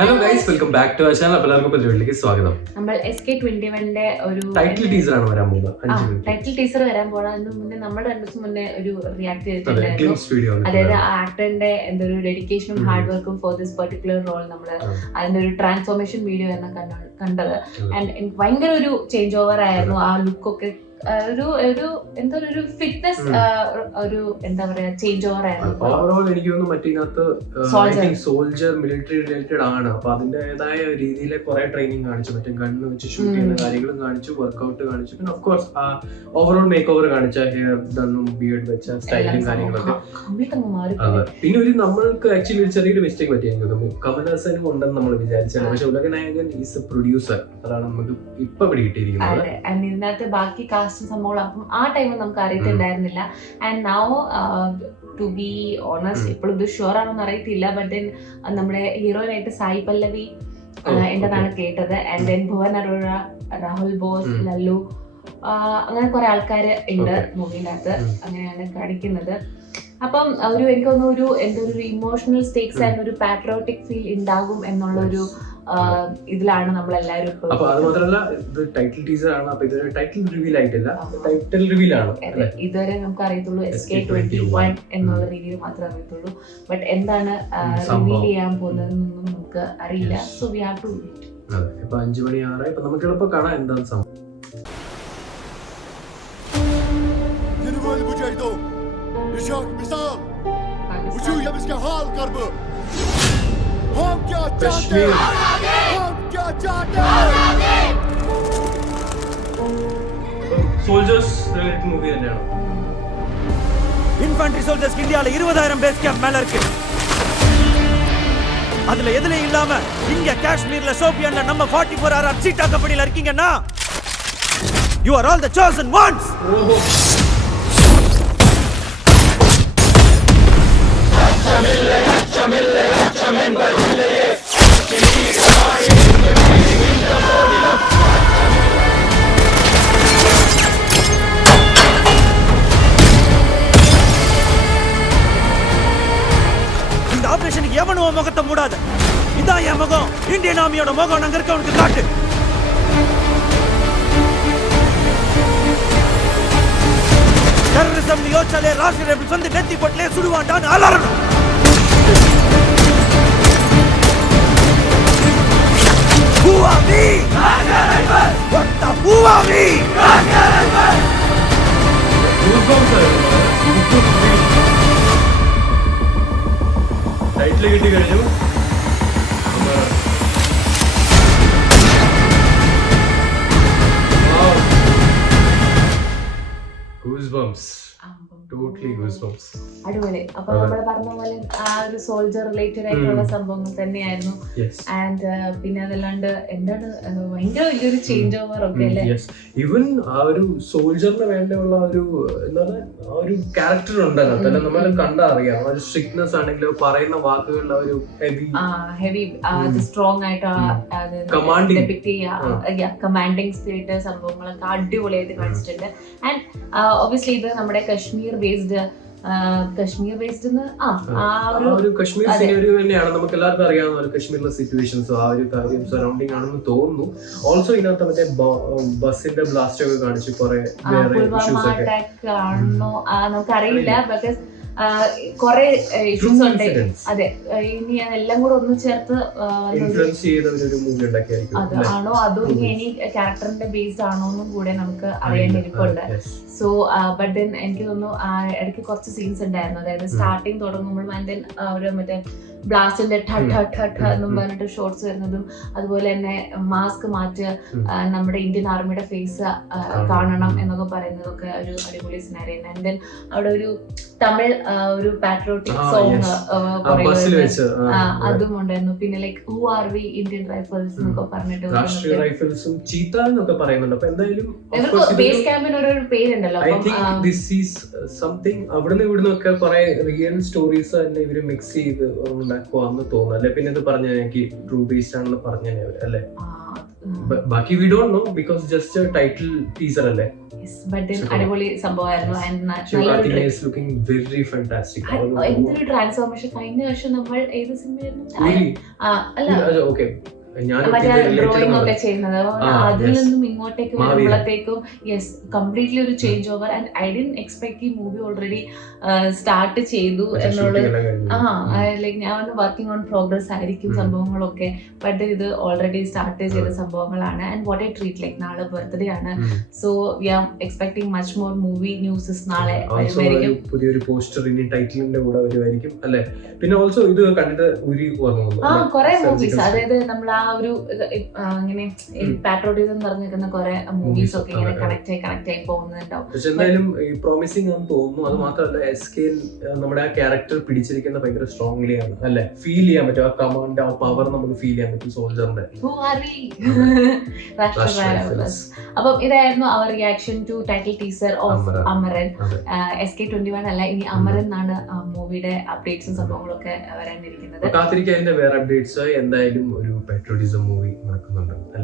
Hello guys, welcome back to our channel. എല്ലാവർക്കും പരിപാടിയിലേക്ക് സ്വാഗതം. നമ്മൾ SK21 ഒരു ടൈറ്റിൽ ടീസർ ആണ് വരാൻ പോകുന്നത്. 5 മിനിറ്റ് ടൈറ്റിൽ ടീസർ വരാൻ പോണതിന് മുന്നേ നമ്മൾ 2 ദിവസം മുന്നേ ഒരു റിയാക്ട് ചെയ്തിട്ടുണ്ടായിരുന്നു. അതായത് ആക്ടറിന്റെ എന്തൊരു ഡെഡിക്കേഷനും ഹാർഡ് വർക്കും ഫോർ ദിസ് പെർട്ടിക്കുലർ റോൾ നമ്മൾ അതിന്റെ ഒരു ട്രാൻസ്ഫോർമേഷൻ വീഡിയോ ആണ് കണ്ടത്. ആൻഡ് ഭയങ്കര ഒരു ചേഞ്ച് ഓവർ ആയിരുന്നു. ആ ലുക്കൊക്കെ ഒരു ഫിറ്റ്നസ് ഒരു എന്താ പറയാ ചേഞ്ച് ഓവർ ആയിരുന്നു. ഓവറോൾ എനിക്ക് തോന്നുന്നു മറ്റേതിനകത്ത് സോൾജർ മിലിറ്ററി റിലേറ്റഡ് ആണ്. അപ്പൊ അതിന്റേതായ രീതിയിലെ കുറെ ട്രെയിനിങ് കാണിച്ചു, മറ്റേ ഗണ്ണ് വെച്ച് ഷൂട്ട് ചെയ്യുന്ന കാര്യങ്ങളും കാണിച്ചു, വർക്ക്ഔട്ട് കാണിച്ചു. പിന്നെ of course overall make over കാണിച്ച ഹെയർ ഡണ്ണും ബിയർഡ് വെച്ച സ്റ്റൈലും കാര്യങ്ങളൊക്കെ. പിന്നെ ഒരു നമ്മൾക്ക് ആക്ച്വലി ഒരു ചെറിയൊരു മിസ്റ്റേക്ക് പറ്റിയെങ്കിലും കമൽഹാസനും ഉണ്ടെന്ന് നമ്മൾ വിചാരിച്ചാണ്. പക്ഷെ ഉലകനായകൻ ഈസ് എ പ്രൊഡ്യൂസർ. അതാണ് നമുക്ക് ഇപ്പൊ പിടികിട്ടിയിരിക്കുന്നത്. ഇതിനകത്ത് ബാക്കി സംഭവം അപ്പം ആ ടൈമിൽ നമുക്ക് അറിയത്തിണ്ടായിരുന്നില്ല. And now to be honest ഇപ്പോഴും ഇത് ഷുവർ ആണെന്ന് അറിയത്തില്ല. ബട്ട് ദെൻ നമ്മുടെ ഹീറോയിനായിട്ട് സായി പല്ലവി ഉണ്ടെന്നാണ് കേട്ടത്. And then Bhuvan Arora, Rahul boss, Lallu, അങ്ങനെ കുറെ ആൾക്കാര് ഉണ്ട് മൂവിനകത്ത്. അങ്ങനെയാണ് കാണിക്കുന്നത്. അപ്പം എനിക്ക് തോന്നുന്നു ഒരു ഇമോഷണൽ സ്റ്റേക്സ് ആൻഡ് ഒരു പാട്രിയോട്ടിക് ഫീൽ ഉണ്ടാകും എന്നുള്ള ഒരു ഇതിലാണ് നമ്മളെല്ലാരും. അപ്പൊ അത് മാത്രമല്ല, ഇത് ടൈറ്റിൽ ടീസർ ആണ്. അപ്പൊ ഇതൊരു ടൈറ്റിൽ റിവീൽ ആയിട്ടില്ല, ടൈറ്റിൽ റിവീൽ ആണ്. ഇതുവരെ നമുക്ക് അറിയത്തുള്ളൂ SK21 എന്നുള്ള രീതിയിൽ മാത്രമേ അറിയത്തുള്ളൂ. ബട്ട് എന്താണ് റിവീൽ ചെയ്യാൻ പോകുന്നതെന്നൊന്നും നമുക്ക് അറിയില്ല. So we have to wait. ഇപ്പൊ 5 മണി 6 ഇപ്പൊ നമുക്ക് എളുപ്പം കാണാം എന്താണ് സംഭവം. സോൾജേഴ്സ് റിലേറ്റഡ് മൂവി തന്നെയാണ്. இன்ஃபன்ட்ரி சோல்ஜர்ஸ்க்கு இந்தியால 20,000 பேஸ் கேம்ப் மேல இருக்கு. அதுல எதுலயும் இல்லாம இங்க காஷ்மீர்ல சோபியான்ல நம்ம 44 RR சீட்டா கம்பெனில இருக்கீங்கன்னா you are all the chosen ones. இந்த ஆபரேஷனுக்கு எவனும் முகத்தை மூடாத. இதான் என் முகம், இந்தியன் ஆர்மியோட முகம். அங்க இருக்கவனுக்கு காட்டு. டெரரிசம் யோசிச்சாலே ராஷ்டிரிய ரேபிள்ஸ் வந்து நெத்தி போட்டுலே சுடுவாண்டான்னு அலறணும். Who are we? What the who are we? Title കിട്ടി കഴിഞ്ഞു. Goosebumps. Totally goosebumps. അടിപൊളി. അപ്പൊ നമ്മൾ പറഞ്ഞ പോലെ ആ ഒരു സോൾജർ റിലേറ്റഡ് ആയിട്ടുള്ള സംഭവങ്ങൾ തന്നെയായിരുന്നു. ആൻഡ് പിന്നെ അതല്ലാണ്ട് എന്താണ് ഭയങ്കര വലിയൊരു ചേഞ്ച് ഓവർ ഒക്കെ അല്ലേ. ഈവൻ ആ ഒരു സോൾജറിന് വേണ്ടിയുള്ള ഒരു എന്താണ് ആ ഒരു ക്യാരക്ടർ ഉണ്ടല്ലോ, അതെല്ലാം നമ്മൾ കണ്ടറിയാം. ഒരു സ്ട്രിക്ട്നെസ് ആണെങ്കിലും പറയുന്ന വാക്കുകളിൽ ഒരു ഹെവി സ്ട്രോങ് ആയിട്ട് കമാൻഡിങ് സ്പിരിറ്റ് സംഭവങ്ങളൊക്കെ അടിപൊളിയായിട്ട് കാണിച്ചിട്ടുണ്ട്. ആൻഡ് ഒബ്വിയസ്ലി ഇത് നമ്മുടെ കശ്മീർ ബേസ്ഡ് കശ്മീർ സിനാരിയോ തന്നെയാണ്. നമുക്ക് എല്ലാവർക്കും അറിയാവുന്ന ഒരു കശ്മീരിലെ സിറ്റുവേഷൻസ് ആ ഒരു കാര്യം സറൗണ്ടിങ് ആണെന്ന് തോന്നുന്നു. ഓൾസോ ഇതിനകത്ത് മറ്റേ ബസിന്റെ ബ്ലാസ്റ്റ് ഒക്കെ കാണിച്ചു കുറെ നമുക്കറിയില്ല. ബിക്കോസ് കുറെ ഇഷ്യൂസ് ഉണ്ട്. അതെ, ഇനി അതെല്ലാം കൂടെ ഒന്ന് ചേർത്ത് അതാണോ അതോ ഇനി എനി ക്യാരക്ടറിന്റെ ബേസ്ഡ് ആണോ എന്നും കൂടെ നമുക്ക് അറിയാനിരിപ്പുണ്ട്. സോ ബട്ട് ദെൻ എനിക്ക് തോന്നുന്നു ഇടയ്ക്ക് കുറച്ച് സീൻസ് ഉണ്ടായിരുന്നു. അതായത് സ്റ്റാർട്ടിങ് തുടങ്ങുമ്പോഴും ആൻഡ് ദെൻ ഒരു മറ്റേ ബ്ലാസ്റ്റിന്റെ എന്നും പറഞ്ഞിട്ട് ഷോർട്സ് വരുന്നതും, അതുപോലെ തന്നെ മാസ്ക് മാറ്റി നമ്മുടെ ഇന്ത്യൻ ആർമിയുടെ ഫേസ് കാണണം എന്നൊക്കെ പറയുന്നതൊക്കെ ഒരു അടിപൊളി സിനാരിയോ. ആൻഡ് ദെൻ അവിടെ ഒരു തമിഴ് ഒരു പാട്രിയോട്ടിക് സോങ് അതും ഉണ്ടായിരുന്നു. പിന്നെ like who are we Indian Rifles എന്നൊക്കെ പറഞ്ഞിട്ട് ബേസ് ക്യാമ്പിന് ഒരു പേരുണ്ടല്ലോ. അവിടുന്ന് ഇവിടുന്ന് ഒക്കെ കുറെ റിയൽ സ്റ്റോറീസ് തന്നെ ഇവര് മിക്സ് ചെയ്ത് ഉണ്ടാക്കുവാന്ന് തോന്നുന്നു അല്ലെ. പിന്നെ ഇത് പറഞ്ഞ എനിക്ക് ട്രൂ ബേസ്ഡ് ആണെന്ന് പറഞ്ഞേ അല്ലേ. ബാക്കി we don't know because just a title teaser അല്ലേ. But then അടിപൊളി സംഭവമായിരുന്നു. Sivakarthikeyan is looking very fantastic. എന്തൊരു ട്രാൻസ്ഫോർമേഷൻ. കഴിഞ്ഞ വർഷം നമ്മൾ ഏത് സിനിമയായിരുന്നു? ഓക്കെ ഡ്രോയിങ് ഒക്കെ ചെയ്യുന്നത് അതിൽ നിന്നും ഇങ്ങോട്ടേക്ക് വരുമ്പോഴത്തേക്കും കംപ്ലീറ്റ്ലി ഒരു change over. And I didn't expect ഈ മൂവി ഓൾറെഡി സ്റ്റാർട്ട് ചെയ്തു എന്നുള്ളത്. ലൈക്ക് ഞാൻ വർക്കിംഗ് ഓൺ പ്രോഗ്രസ് ആയിരിക്കും സംഭവങ്ങളൊക്കെ, ബട്ട് ഇത് ഓൾറെഡി സ്റ്റാർട്ട് ചെയ്ത സംഭവങ്ങളാണ്. And what I treat, like നാളെ ബർത്ത്ഡേ ആണ്, so we are expecting much more movie newses നാളെ വരുമായിരിക്കും. പുതിയൊരു പോസ്റ്റർ ഇനി ടൈറ്റിലിന്റെ കൂടെ വരുമായിരിക്കും അല്ലെ. പിന്നെ ഓൾസോ ഇത് കണ്ടിട്ട് കുറെ മൂവീസ്, അതായത് നമ്മൾ ആ ഒരു ഇങ്ങനെ പാട്രോട്ടിസം പറഞ്ഞിരിക്കുന്ന കുറെ മൂവീസ് ഒക്കെ ഇങ്ങനെ കണക്ട് ആയി പോകുന്നുണ്ടാവും. പക്ഷെ എന്തായാലും പ്രോമിസിംഗ് ആണെന്ന് തോന്നുന്നു. അത് മാത്രമല്ല എസ്കേൽ നമ്മുടെ ആ ക്യാരക്ടർ പിടിച്ചിരിക്കുന്ന ഭയങ്കര സ്ട്രോങ്ലി ആണ് അല്ലെ. ഫീൽ ചെയ്യാൻ പറ്റും ആ കമാൻഡ്, ആ പവർ നമുക്ക് ഫീൽ ചെയ്യാൻ പറ്റും സോൾജറിന്റെ. അപ്പം ഇതായിരുന്നു അവർ reaction to title teaser of Amaran. SK21 അല്ല, ഇനി അമരൻ എന്നാണ് മൂവിയുടെ അപ്ഡേറ്റ്സും സംഭവങ്ങളൊക്കെ വരാനിരിക്കുന്നത്. കാത്തിരിക്കാൻ അതിന്റെ വേറെ അപ്ഡേറ്റ്സ്. എന്തായാലും ഒരു പെട്രോളിസം മൂവി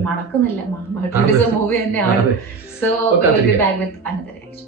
നടക്കുന്നില്ല, പെട്രോളിസം മൂവി തന്നെയാണ്. So back with another reaction.